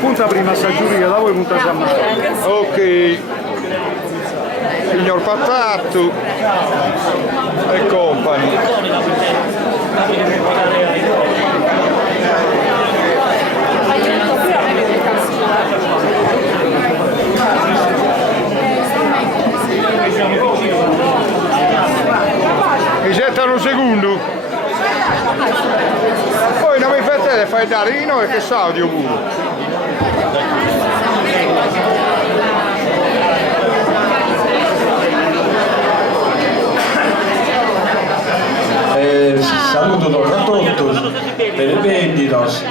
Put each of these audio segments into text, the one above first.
Punta prima sta giuria, da voi punta a mare. Ok. Signor Patatto e compagni. Mi gettano un secondo. Poi non mi fai dare di noi che saudio pure. Saluto a tutti per i venditos.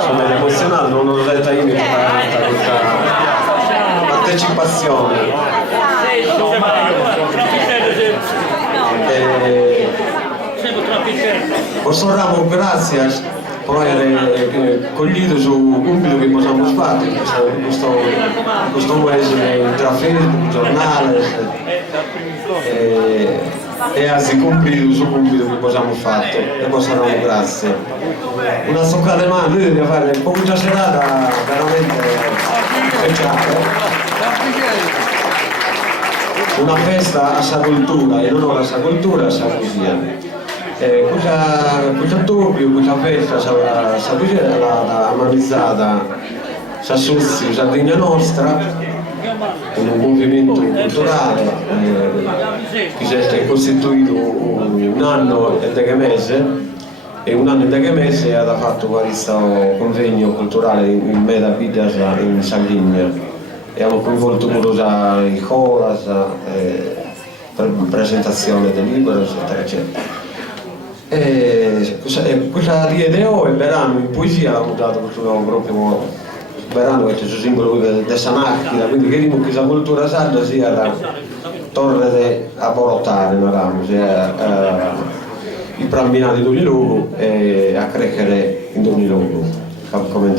Sono emozionato, non ho detto io questa partecipazione. Vostro Ramo, grazie per aver cogliito sul compito che abbiamo fatto in questo mese tra Facebook, giornale e anzi compito sul compito che abbiamo fatto e vostro Ramo, grazie. Una stoccata di mano, noi dobbiamo fare un po' una serata veramente speciale. Una festa a sa cultura, in onore a sa cultura e a sa poesia. Questa doppio, questa festa sa poesia è stata amenizzata sa Suzzi, Sardegna Nostra, in un movimento culturale che si è costituito un anno e 10 mesi e un anno e 10 mesi ha fatto questo convegno culturale in Meda Vidas in Sardegna. Abbiamo coinvolto pure i coras, presentazione del libro, eccetera, eccetera. Questa idea è verano in poesia, l'abbiamo dato proprio verano che c'è il simbolo di questa macchina, quindi che questa cultura sarda sia la torre a portare, sia i praminati di ogni luogo e a crescere in ogni luogo, come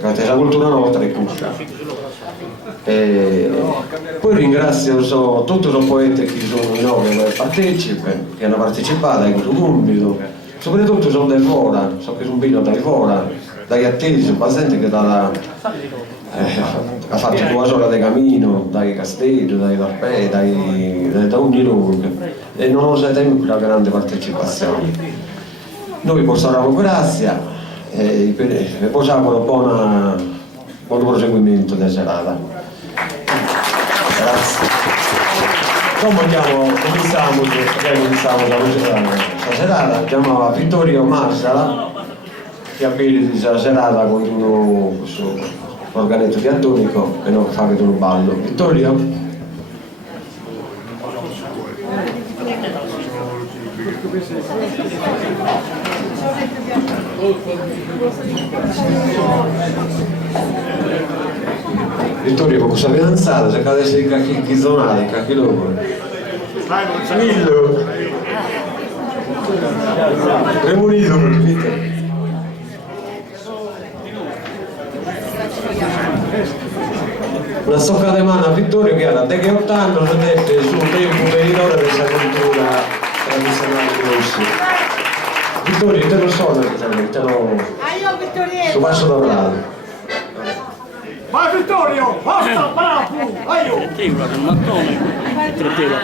la cultura nostra è questa. Poi ringrazio tutti i poeti che sono in ore che hanno partecipato a questo compito, soprattutto sono da fuori, so che sono venuto da fuori, dagli attesi, pazienti che ha fatto 2 ore di cammino, dai castelli, dai Larpè, da ogni luogo e non ho tempo per la grande partecipazione. Noi possiamo grazie e possiamo buon proseguimento della serata. Grazie. Come cominciamo la serata, chiamava Vittorio Marsala, che abili questa serata con un organetto diatonico e non fa che un ballo. Vittorio? Vittorio, con questa fidanzata, se cadesse di cacchi zonati, cacchi dopo. Millo! Premunito, Vittorio. Una stoccata di mano a Vittorio che era da che 8 anni non mette sul tempo venitore della cultura tradizionale di Rossi. Vittorio, te lo so, te lo... Su passo da bravo. Vai Vittorio, basta, bravo, aiuto! Tira del mattone, tratteva.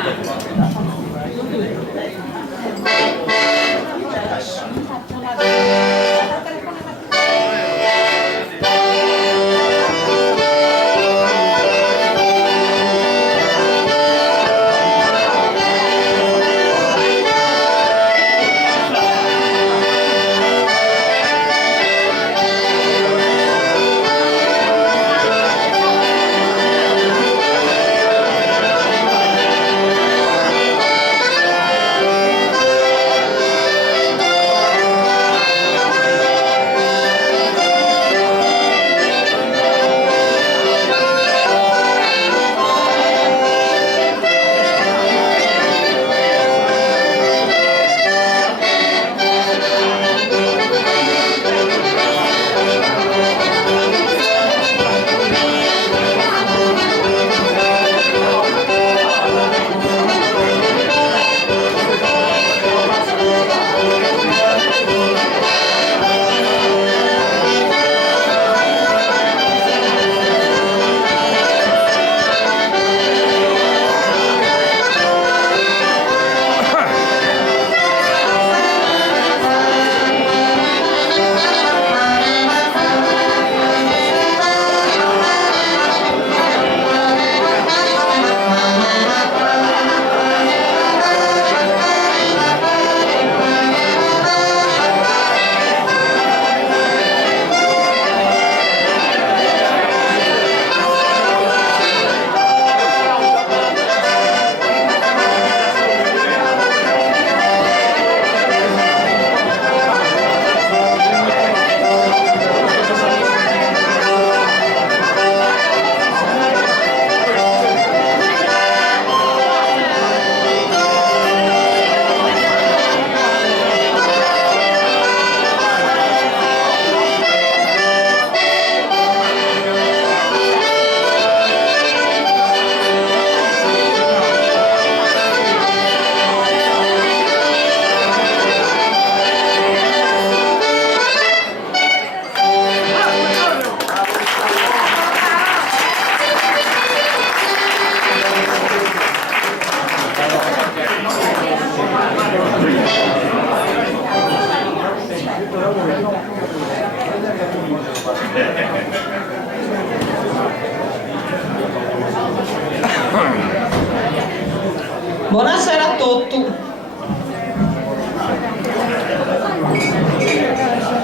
Buonasera a tutti.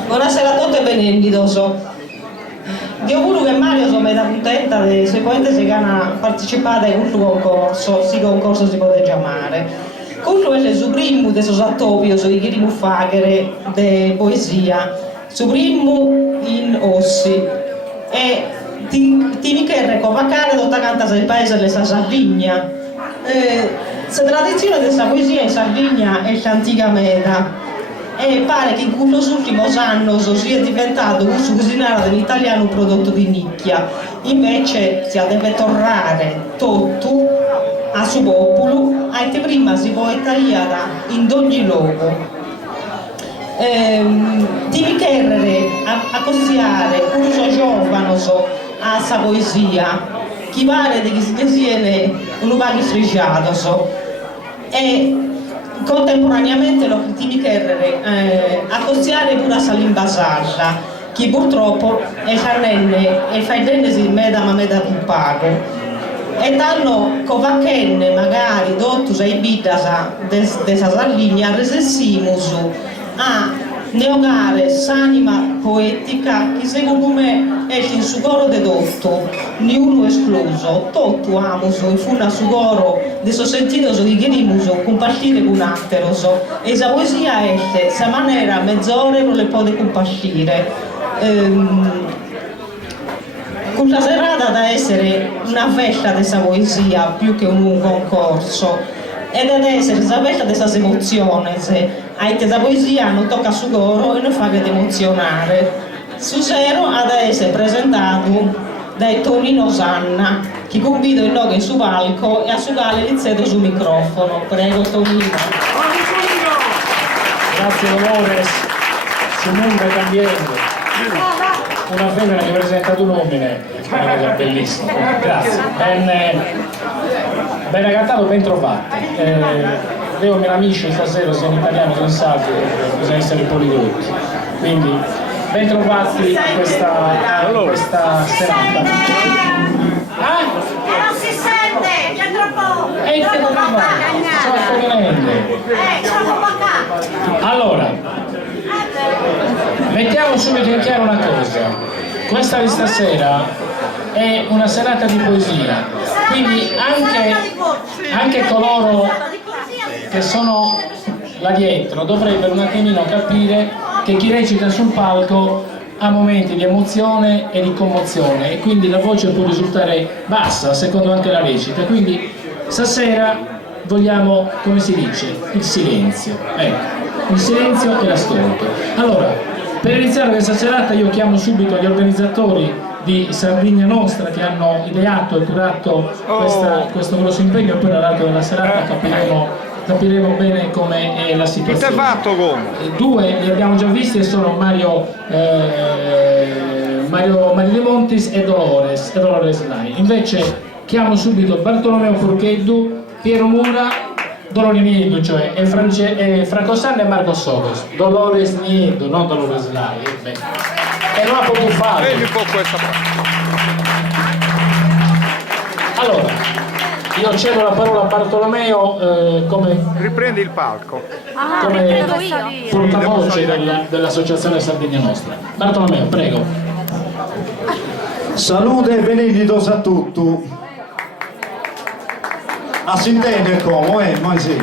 Buonasera a tutti e benvenuti. Dio pure che Mario sono da contenta di sicuramente se gana partecipare a questo concorso, si concorso si può chiamare. Questo è il suo primo di sosattopio, su i chirimu faghere di poesia, su primo in ossi. E ti mi chiede come cantare tutta canta del paese della Sardegna. La tradizione della poesia in Sardegna è l'antica meta. E pare che in questi ultimi anni sia diventato questo cucinare dell'italiano un prodotto di nicchia, invece si deve tornare tutto a suo popolo, anche prima si può tagliare in ogni luogo. Di chiedere a consigliare questo giovane a sa poesia, chi pare che si tiene un paio strisciato, e contemporaneamente lo ti chiedere a consigliare pure a Salim Basarda, che purtroppo è carnenne e fa il meda ma meda più pago. E danno covacchenne magari dottus e bidas dessa Sardegna resessimus a neogare s'anima poetica che secondo me è in sugoro de dotto, niuno escluso, tutto amus in funa sugoro de so sentito so che cherimus compartire con atteros e sa poesia è sa maniera mezz'ore non le può compartire. Questa serata da essere una festa della poesia più che un concorso ed ad essere una festa delle emozioni. Anche la poesia non tocca su loro e non fa che emozionare. Su zero ad essere presentato da Tonino Sanna, che convido il logo in su palco e a sugare l'iniziato sul microfono. Prego Tonino. Grazie Dolores, il mondo è cambiando. Una femmina che presenta due uomini, una cosa bellissima. Grazie. Ben cantato, ben trovate. Devo miei amici stasera sia in italiano che in sardo, bisogna essere poligloti. Quindi ben trovati a questa serata. Non si sente, c'è troppo. Allora, mettiamo subito in chiaro una cosa. Questa di stasera è una serata di poesia, quindi anche coloro che sono là dietro dovrebbero un attimino capire che chi recita sul palco ha momenti di emozione e di commozione e quindi la voce può risultare bassa secondo anche la recita, quindi stasera vogliamo, come si dice, il silenzio, ecco, il silenzio e l'ascolto. Allora, per iniziare questa serata io chiamo subito gli organizzatori di Sardegna Nostra che hanno ideato e curato questo grosso impegno e poi all'arco della serata capiremo bene come è la situazione. Che fatto come? Due li abbiamo già visti e sono Mario De Montis e Dolores Lai. Invece chiamo subito Bartolomeo Furcheddu, Piero Mura, Dolores Nieddu, cioè Franco Sanna e Marco Socos. Dolores Nieddu, non Dolores Lai. E non ha potuto fare. Vedi un po' questa parte. Allora, io cedo la parola a Bartolomeo come Riprendi il palco. portavoce dell'Associazione Sardegna Nostra. Bartolomeo, prego. Salute e benedicito a tutti. A si intende come, ma sì.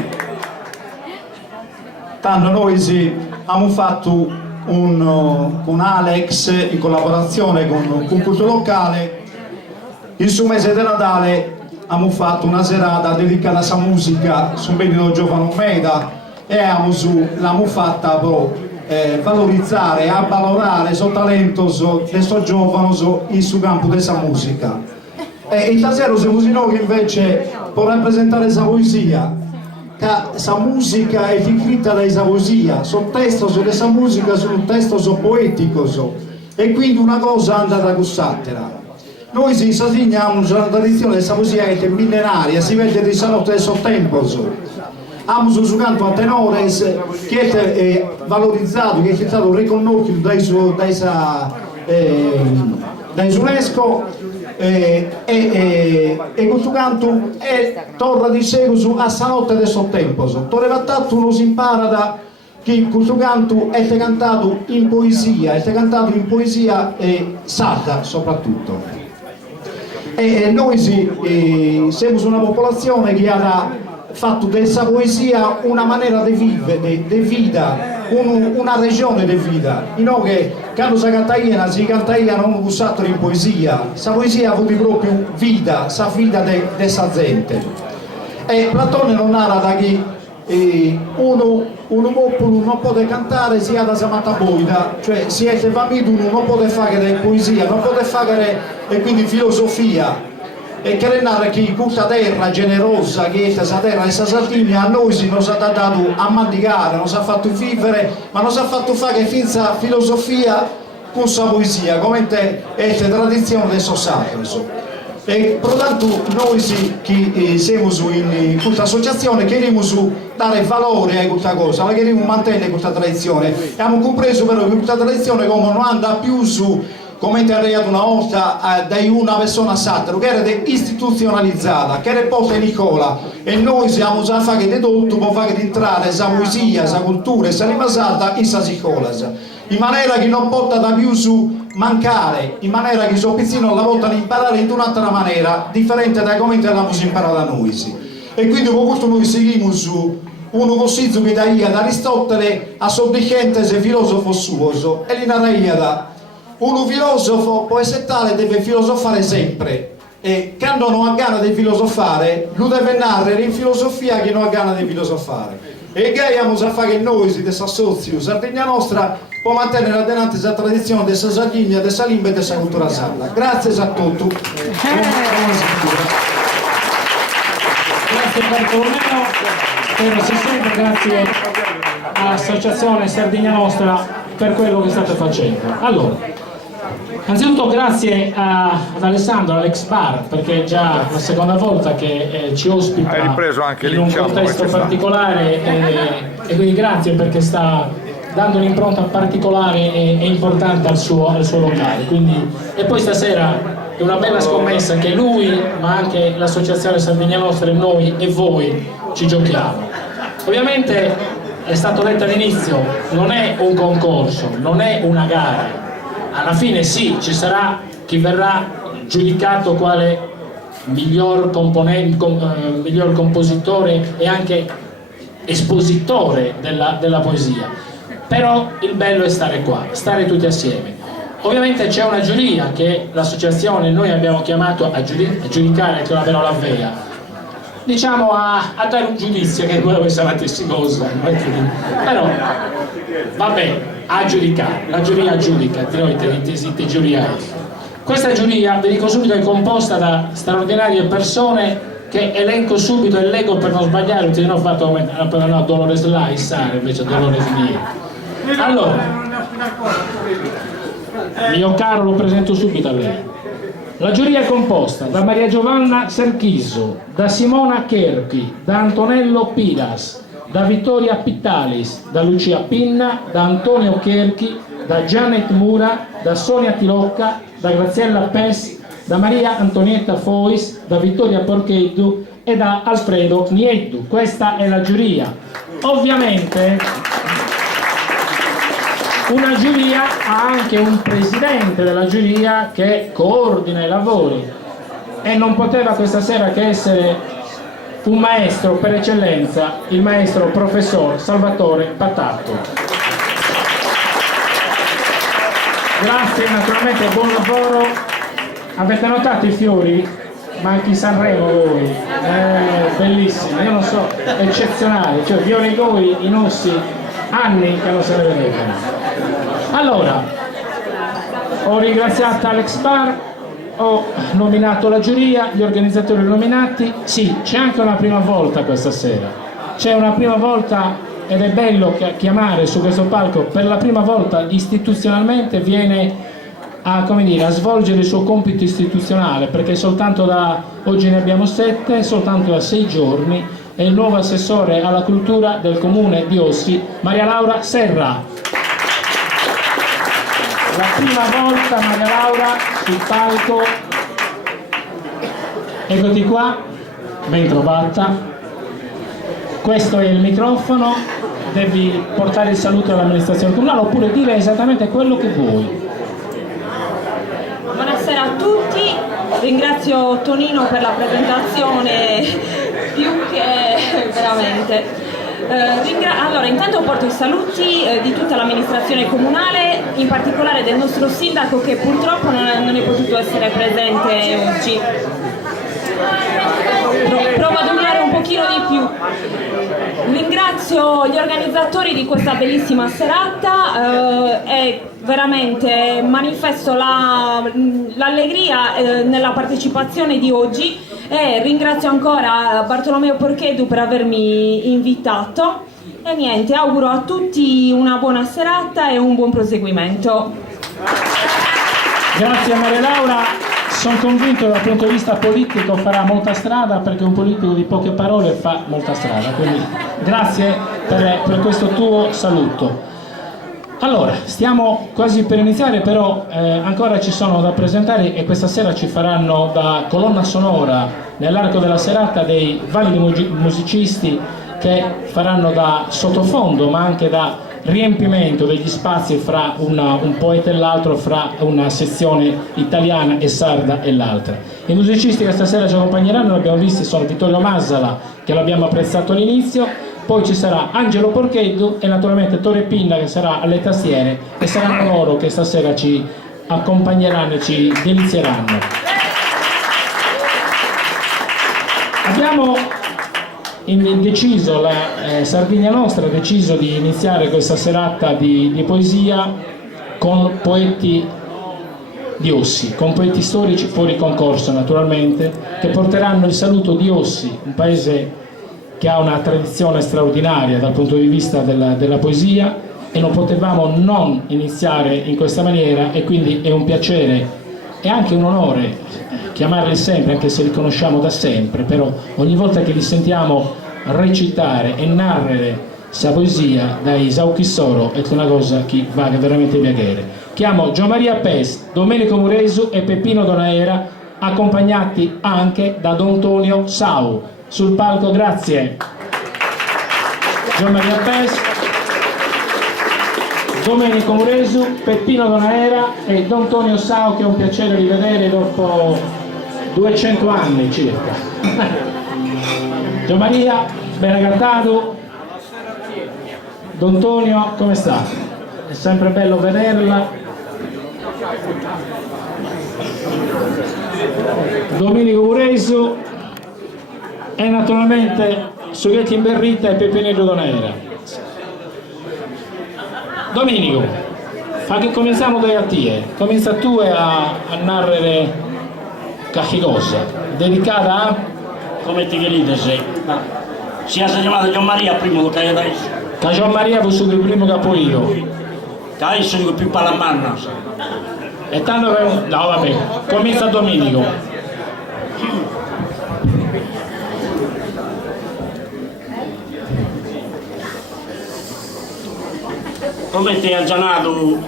Tanto noi sì, abbiamo fatto con Alex in collaborazione con un culto locale. Il suo mese di Natale abbiamo fatto una serata dedicata alla musica su un benedetto giovane Meda e l'abbiamo fatta per valorizzare, avvalorare il suo talento del suo giovane in suo campo della musica. E stasera siamo noi invece per rappresentare la poesia. La musica è scritta dalla poesia, il testo della musica sono un testo poetico e quindi una cosa andata a gustare. Noi in Sardegna abbiamo una tradizione della poesia che è millenaria, si vede dei salotti del suo tempo. Abbiamo su canto a tenores che è valorizzato, che è stato riconosciuto dai dall'UNESCO e questo canto torna di seguito a stanotte del suo tempo. Torna tanto uno si impara da che questo canto è cantato in poesia, sarda soprattutto. E noi siamo una popolazione che ha fatto della poesia una maniera di vivere, di vita, una regione di vita. Che quando si canta non un sacco in poesia, la poesia ha avuto proprio vita, la vita di questa gente. E Platone non narra da che un popolo non può cantare sia da Samata Boida, cioè siete famigli, non può fare poesia, non può fare e quindi filosofia. E che narra che questa terra generosa che è questa terra, questa Sardegna, a noi si nos ha dato a mandicare, nos ha fatto vivere, ma nos ha fatto fare finza filosofia con sa poesia, come è la tradizione del suo sacro. E pertanto noi che siamo in questa associazione queremos dare valore a questa cosa, la queremos mantenere questa tradizione. Abbiamo compreso però che questa tradizione come non anda più su come è arrivato una volta da una persona satira, che era istituzionalizzata, che era posta in Nicola, e noi siamo già fare di tutto per fare entrare la poesia, la cultura e la lingua sarda in questa scuola, in maniera che non possa da più su mancare, in maniera che i suoi pizzini la possano imparare in un'altra maniera, differente da come l'abbiamo imparato da noi. E quindi per questo noi seguiamo su uno consiglio che da Aristotele a Soddicentes filosofo suo, e li narraia da uno filosofo può essere tale, deve filosofare sempre, e quando non ha gana di filosofare lui deve narrare in filosofia che non ha gana di filosofare, e che abbiamo a fare noi di questa socio Sardegna nostra può mantenere adelante la tradizione della Sardegna, della lingua e della cultura sarda. Grazie a tutti. Grazie Bartolomeo, spero si sente, grazie all'Associazione Sardegna Nostra per quello che state facendo. Allora, anzitutto grazie ad Alessandro, Alex Bar, perché è già la seconda volta che ci ospita anche in un contesto particolare e quindi grazie perché sta dando un'impronta particolare e importante al suo locale. Quindi, e poi stasera è una bella scommessa che lui, ma anche l'Associazione Sardegna Nostra e noi e voi ci giochiamo. Ovviamente è stato detto all'inizio, non è un concorso, non è una gara. Alla fine sì, ci sarà chi verrà giudicato quale miglior compositore e anche espositore della poesia. Però il bello è stare qua, stare tutti assieme. Ovviamente c'è una giuria che l'associazione noi abbiamo chiamato a giudicare, che è una parola vera, diciamo a dare un giudizio, che è quello che sarà tessicosa, però vabbè, a giudicare, la giuria giudica, noi te giuriamo. Questa giuria, vi dico subito, è composta da straordinarie persone che elenco subito e leggo per non sbagliare, perché non ho fatto come Dolores Laissare invece Dolores Mie. Allora, mio caro, lo presento subito a lei. La giuria è composta da Maria Giovanna Serchiso, da Simona Cherchi, da Antonello Piras, da Vittoria Pittalis, da Lucia Pinna, da Antonio Cherchi, da Janet Mura, da Sonia Tilocca, da Graziella Pes, da Maria Antonietta Fois, da Vittoria Porcheddu e da Alfredo Nieddu. Questa è la giuria. Ovviamente una giuria ha anche un presidente della giuria che coordina i lavori, e non poteva questa sera che essere un maestro per eccellenza, il maestro professor Salvatore Patatto. Grazie, naturalmente, buon lavoro. Avete notato i fiori? Ma anche in Sanremo voi, bellissimo, io non so, eccezionali, cioè vi voi i nostri anni che non se ne vedevano. Allora, ho ringraziato Alex Bar, ho nominato la giuria, gli organizzatori nominati. Sì, c'è anche una prima volta questa sera, c'è una prima volta, ed è bello chiamare su questo palco, per la prima volta istituzionalmente viene a svolgere il suo compito istituzionale, perché soltanto da oggi ne abbiamo 7, soltanto da 6 giorni, è il nuovo assessore alla cultura del comune di Ossi, Maria Laura Serra. la prima volta Maria Laura sul palco. Eccoti qua, ben trovata. Questo è il microfono, devi portare il saluto all'amministrazione comunale oppure dire esattamente quello che vuoi. Buonasera a tutti, ringrazio Tonino per la presentazione più che veramente. Allora, intanto porto i saluti di tutta l'amministrazione comunale, in particolare del nostro sindaco che purtroppo non è potuto essere presente oggi. Provo ad urlare un pochino di più. Ringrazio gli organizzatori di questa bellissima serata e veramente manifesto l'allegria nella partecipazione di oggi e ringrazio ancora Bartolomeo Porchedu per avermi invitato e niente, auguro a tutti una buona serata e un buon proseguimento. Grazie Maria Laura. Sono convinto che dal punto di vista politico farà molta strada, perché un politico di poche parole fa molta strada, quindi grazie per questo tuo saluto. Allora, stiamo quasi per iniziare, però ancora ci sono da presentare e questa sera ci faranno da colonna sonora nell'arco della serata dei validi musicisti che faranno da sottofondo ma anche da riempimento degli spazi fra un poeta e l'altro, fra una sezione italiana e sarda e l'altra. I musicisti che stasera ci accompagneranno, l'abbiamo visti, sono Vittorio Mazzala, che l'abbiamo apprezzato all'inizio, poi ci sarà Angelo Porchedu e naturalmente Tore Pinna che sarà alle tastiere, e saranno loro che stasera ci accompagneranno e ci delizieranno. Abbiamo deciso, la Sardegna Nostra ha deciso di iniziare questa serata di poesia con poeti di Ossi, con poeti storici fuori concorso naturalmente, che porteranno il saluto di Ossi, un paese che ha una tradizione straordinaria dal punto di vista della poesia, e non potevamo non iniziare in questa maniera, e quindi è un piacere e anche un onore chiamarli sempre, anche se li conosciamo da sempre, però ogni volta che li sentiamo recitare e narrare sa poesia dai Sauchissoro è una cosa che va veramente piacere. Chiamo Gianmaria Pes, Domenico Muresu e Peppino Donaera, accompagnati anche da Don Tonio Sau. Sul palco, grazie. Gianmaria Pes, Domenico Muresu, Peppino Donaera e Don Tonio Sau, che è un piacere rivedere dopo 200 anni circa. Gianmaria, ben agattato. Don Tonio, come sta? È sempre bello vederla. Domenico Muresu e naturalmente Sughetti Imberrita e Peppinello Donaera. Domenico, fa che cominciamo da te. Comincia tu a narrare qualche cosa dedicata a... Come ti chiedi se? Si è chiamato Gianmaria prima che hai adesso. Che Gianmaria fu subito il primo capo io. Che adesso dico più palamanna. E tanto che... No vabbè, comincia Domenico. Come ti ha gianato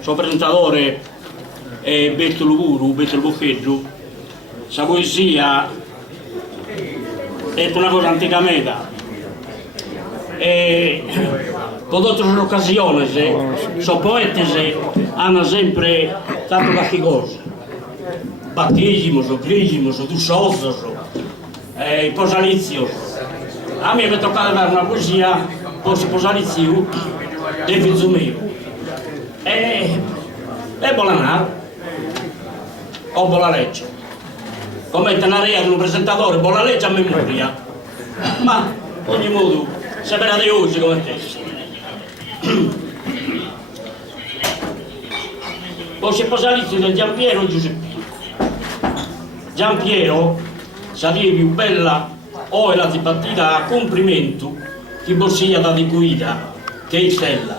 suo presentatore Bertolo Buru, Bertolo Boffeggio, sa poesia è una cosa antica meta e con altre occasioni sono poeti hanno sempre fatto qualche cosa, battesimo, crisimo, dussoso, posalizio. A me mi è toccato fare una poesia post posalizio del figlio mio e Bolanaro o Bollaleggia. Come tenere ad un presentatore, buona legge a memoria, ma in ogni modo sapere di oggi come te. Poi si è posalizio del Giampiero e Giuseppino. Giampiero, sa dire più bella o è la partita a complimento che borsiglia da di guida, che è stella.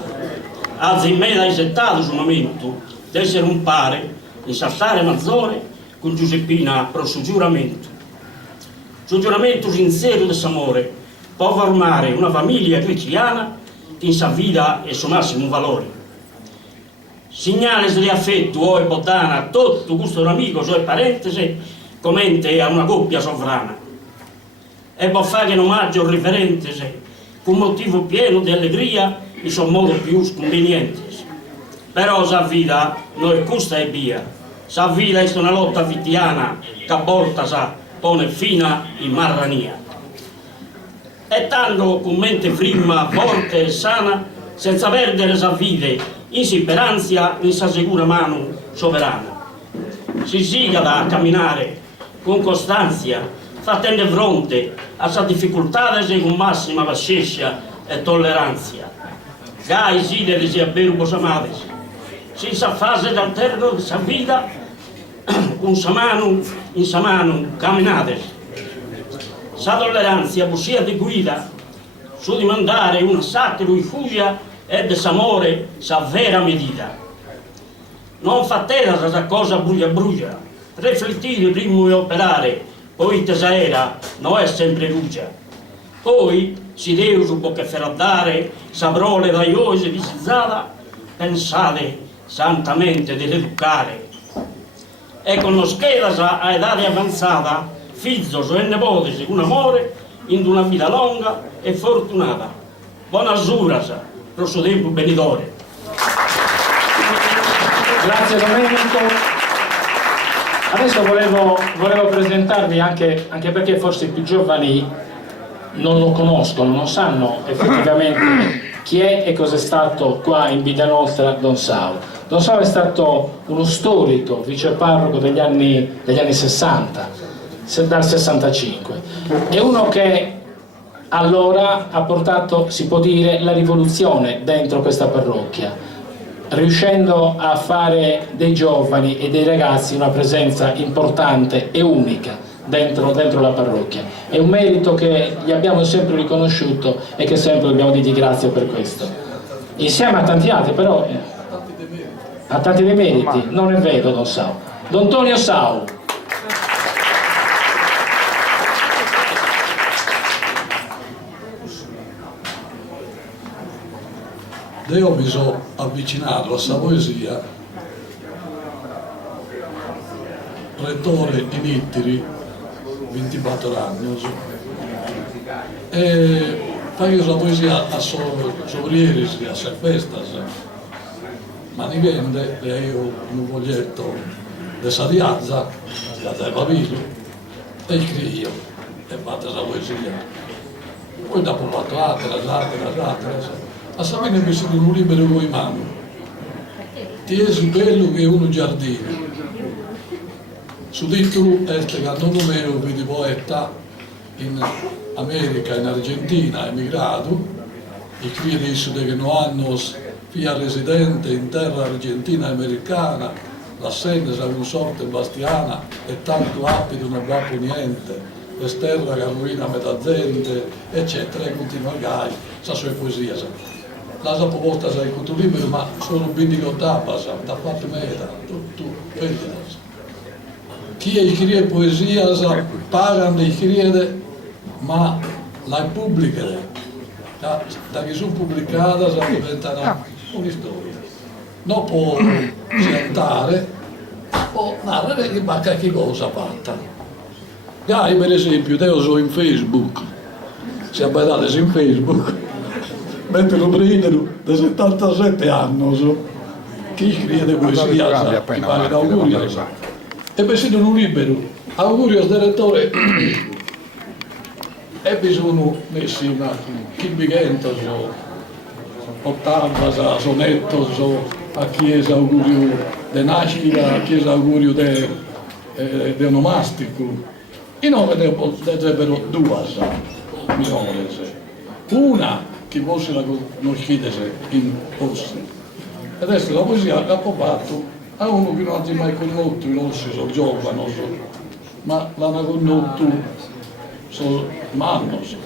Anzi, in me l'hai settato sul momento di essere un pare, di sassare mazzone, con Giuseppina per il suo giuramento sincero di amore può formare una famiglia cristiana che in sa vita è il suo massimo valore. Segnales di affetto e botana a tutto questo amico e parentesi commente a una coppia sovrana. E può fare in omaggio riferentesi con motivo pieno di allegria in suo modo più sconveniente. Però sa vita non è custa e via. Sa vita è una lotta vittiana che a volta sa pone fina in marrania. E tanto con mente prima, forte e sana, senza perdere sa vita in speranza in sa sicura mano sovrana. Si siga da camminare con costanza, facendo fronte a sa difficoltà con massima pazienza e tolleranza. Gai sidere sia vero posamades, si sa fase d'alterno di sa vita, con sa mano in sa mano camminate. Sa tolleranza sia di guida, su di mandare una satiro in fugia ed s'amore sa vera medita. Non fatela sa cosa bruglia, riflettire prima e operare, poi tesaera non è sempre luce. Poi si deve su bocca ferraddare, saprole daiose di sizzata, pensate santamente di educare. E con lo scheda sa a età avanzata, figlio e nepote con amore, in una vita lunga e fortunata. Buona sura sa, per il suo tempo benidore. Grazie Domenico. Adesso volevo presentarvi anche perché forse i più giovani non lo conoscono, non sanno effettivamente chi è e cosa è stato qua in Vita Nostra Don Sau. Don Sau è stato uno storico viceparroco degli anni 60, dal 65. È uno che allora ha portato, si può dire, la rivoluzione dentro questa parrocchia, riuscendo a fare dei giovani e dei ragazzi una presenza importante e unica dentro la parrocchia. È un merito che gli abbiamo sempre riconosciuto e che sempre dobbiamo dirgli grazie per questo. Insieme a tanti altri, però, a tanti demeriti, non è vero Don Sau. Don Tonio Sau. Io mi sono avvicinato a questa poesia, rettore in Ittiri, 24 anni, e faccio la poesia a sovrieris, a se festas, ma ne vende io un foglietto di Sadiazza di Pavilo, e scrivo e fatto la poesia. Poi dopo ho fatto altre. A Sabine mi sono un libro con i mani, tiesi bello che è uno giardino. Su titolo è che non numero di poeta in America, in Argentina, emigrato, e qui dice che non hanno via residente in terra argentina americana, la sede sa un sorte bastiana e tanto abito non va più niente, l'esterra che rovina metà gente, eccetera, e continua a gai, sa sue poesie. La proposta sai con tu libro, ma sono 28 tapas, da fatto meta, tu vedi. Chi scrive poesia pagano di scrivere, ma la pubblicano. Da che sono pubblicate diventano un'istoria. Non può sentare o narrare che manca che cosa fatta. Gai per esempio, io sono in Facebook, se abbiate in Facebook, mentre lo prendano da 77 anni, chi scrive poesia, chi fa l'augurio. E persino un libro, augurio al direttore, e bisogno messi una chibigenta, ottava, sonetto, a chiesa augurio de nascita, a chiesa augurio de onomastico. I nove dovrebbero due minori. Una che fosse la conoscete in posti. Adesso la poesia ha fatto a uno che non ha mai conosciuto, i nostri sono giovani, ma l'hanno conosciuto sono mannos.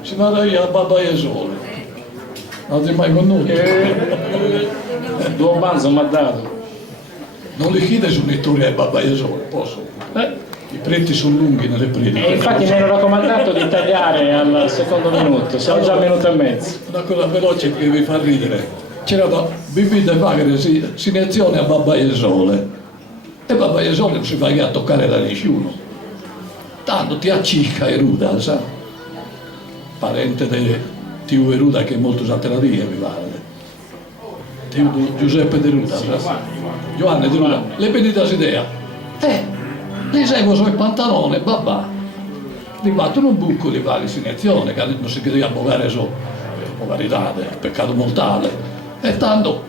Si narra io a Babba Jesole, non ti mai conosciuto. Due banzo mi ha dato. Non li chiede su un'ittoria di Babba Jesole, posso? I preti sono lunghi nelle prediche. E infatti mi ero raccomandato di tagliare al secondo minuto, siamo già a minuto e mezzo. Una cosa veloce che vi fa ridere. c'era da bibita fare sinezione a Babba Jesole, e Babba Jesole non si fa a toccare da nessuno, tanto ti accicca Eruda, sa? Parente di Tio Eruda che è molto satelaria, mi pare. Tio Giuseppe De Ruda, sa? Giovanni De Ruda, le benita idea. Li seguo sui pantaloni, babà. Gli battono un buco di fare sinezione, che non si chiede a bogare su polarità, peccato mortale. E tanto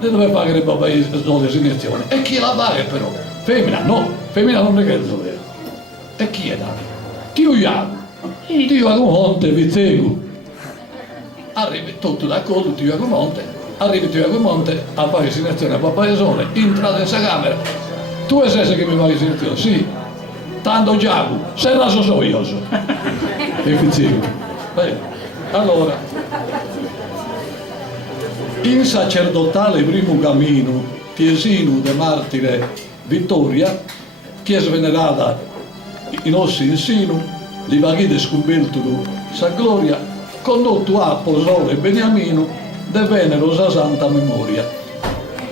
le deve fare le babà le sinezioni. E chi la paga però? Femmina, no, femmina non è che doveva. E chi è da? Tio Iago. Tio Iago Monte, Vizzegu. Arriva tutto d'accordo, Tio Iago Monte. Arriva Tio Iago Monte a fare sinezione a Babba Jesole, entra in questa camera. Tu è che mi fai sinezione? Sì. Tanto Giacomo, sei raso so io. E Vizzegu. Allora, in sacerdotale primo cammino, chiesino de martire Vittoria, chiesa venerata in ossi in sino, li vaghide scombelturo sa gloria, condotto a Posole Beniamino, de venero sa santa memoria.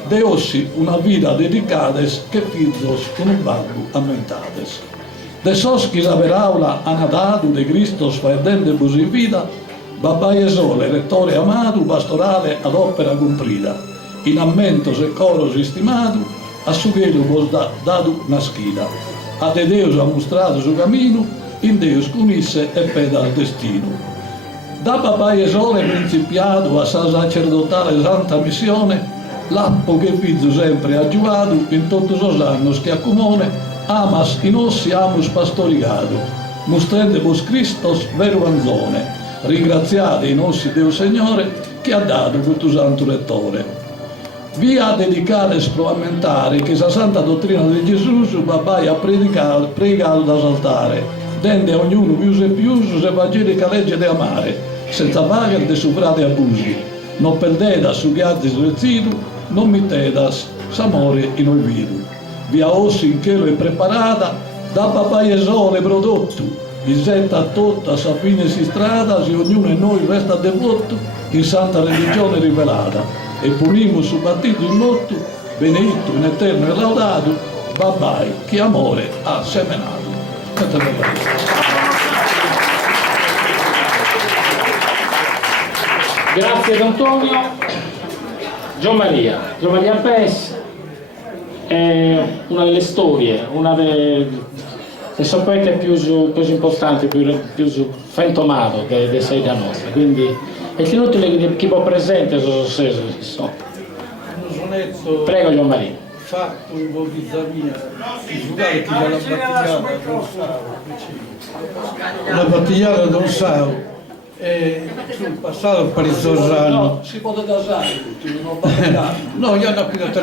De ossi una vita dedicades che fizzos un babbo ammentates. De soschis averaula anadadu de Christos faedendebus in vida, Babba Jesole, rettore amato, pastorale ad opera cumplida, in ammentos e coros estimado, a su chelu vos dadu naschida, ad Deus ha mostrato su cammino, in Deus cunisse e peda al destino. Da Babba Jesole principiato a sa sacerdotale santa missione, l'appo che fizzo sempre ha giuvato in tutti os annos che a comune amas in ossi amus pastorigato, mostrende vos Christos vero anzone, ringraziate i nostri Dio Signore che ha dato questo santo lettore. Vi ha dedicato a sprovamentare che la santa dottrina di Gesù su Babba ha pregato da saltare, dende a ognuno più e più evangelica legge di amare, senza pagare di sovrati abusi, non perdete su viaggi srezitu, non mettete s'amore in olvido. Vi ha ossi in chelo e preparata, da Babba Jesole prodotto, Isetta tutta sa fine si strada, se ognuno di noi resta devoto in santa religione rivelata, e punimo su battito in motto, benedetto in eterno e laudato, Babbai, che amore ha semenato. Grazie ad Antonio. Gian Maria Pes è una delle storie, una delle sopette più importanti, più fantomato che sei da nostra, quindi è inutile che chi può presente so. Prego Gian Maria. Fatto in vita mia, giocare che la battigliata d'un sao e sul passato per il Sorsano. Si può casare tutti, non no, io hanno qui da te